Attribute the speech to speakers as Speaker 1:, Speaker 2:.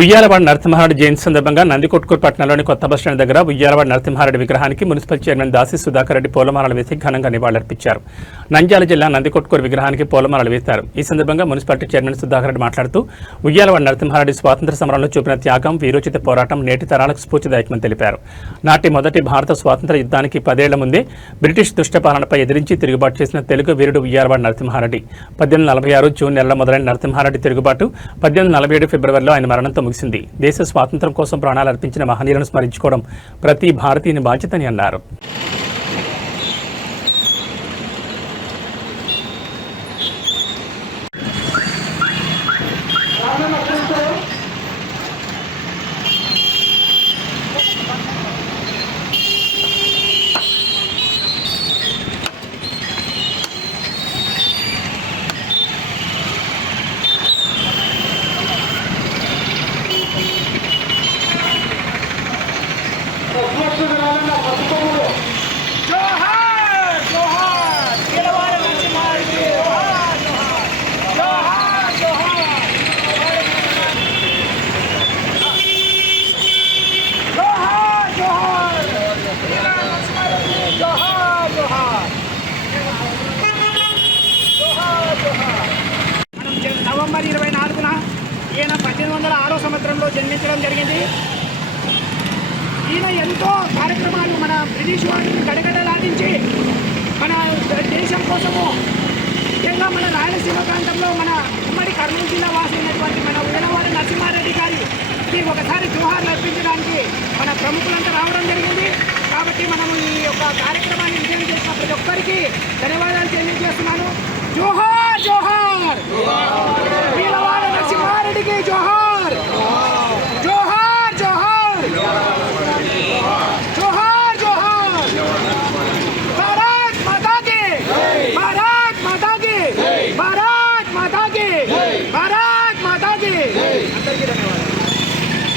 Speaker 1: ఉయ్యాలవాడ నరసింహారెడ్డి జయంతి సందర్భంగా నందికొట్కూరు పట్టణంలోని కొత్త బస్టాండ్ దగ్గర ఉయ్యాలవాడ నరసింహారెడ్డి విగ్రహానికి మున్సిపల్ చైర్మన్ దాసి సుధాకర్ రెడ్డి పూలమాలలు వేసి ఘనంగా నివాళులర్పించారు. నంద్యాల జిల్లా నందికొట్కూరు విగ్రహానికి పూలమాలలు వేశారు. ఈ సందర్భంగా మున్సిపాలిటీ చైర్మన్ సుధాకర్ రెడ్డి మాట్లాడుతూ ఉయ్యాలవాడ నరసింహారెడ్డి స్వాతంత్ర సమరంలో చూపిన త్యాగం వీరోచిత పోరాటం నేటి తరాలకు స్ఫూర్తిదాయకమని తెలిపారు. నాటి మొదటి భారత స్వాతంత్ర యుద్ధానికి పదేళ్ళ ముందే బ్రిటిష్ దుష్టపాలనపై ఎదిరించి తిరుగుబాటు చేసిన తెలుగు వీరుడు ఉయ్యాలవాడ నరసింహారెడ్డి. పద్దెనిమిది నలభై ఆరు జూన్ నెలలో మొదలైన నరసింహారెడ్డి తిరుగుబాటు పద్దెనిమిది నలభై ఏడు ఫిబ్రవరిలో ఆయన మరణంతో ముగిసింది. దేశ స్వాతంత్ర్యం కోసం ప్రాణాలు అర్పించిన మహనీయులను స్మరించుకోవడం ప్రతి భారతీయుని బాధ్యతని అన్నారు.
Speaker 2: సంవత్సరంలో జన్మించడం జరిగింది. ఈయన ఎంతో కార్యక్రమాలు మన బ్రిటిష్ వారిని గడగడలాడించి మన దేశం కోసము ముఖ్యంగా మన రాయలసీమ ప్రాంతంలో మన ఉమ్మడి కర్నూలు జిల్లా వాసైనటువంటి మన ఉదయవాడ నరసింహారెడ్డి గారికి ఒకసారి జోహార్లు అర్పించడానికి మన ప్రముఖులంతా రావడం జరిగింది. కాబట్టి మనము ఈ యొక్క కార్యక్రమాన్ని విజయం చేసిన ప్రతి ఒక్కరికి ధన్యవాదాలు తెలియజేస్తున్నాను. Johar! Johar! Johar! Johar! Johar! Bharat Ki! Bharat Mata Ki! Bharat Mata Ki! Bharat!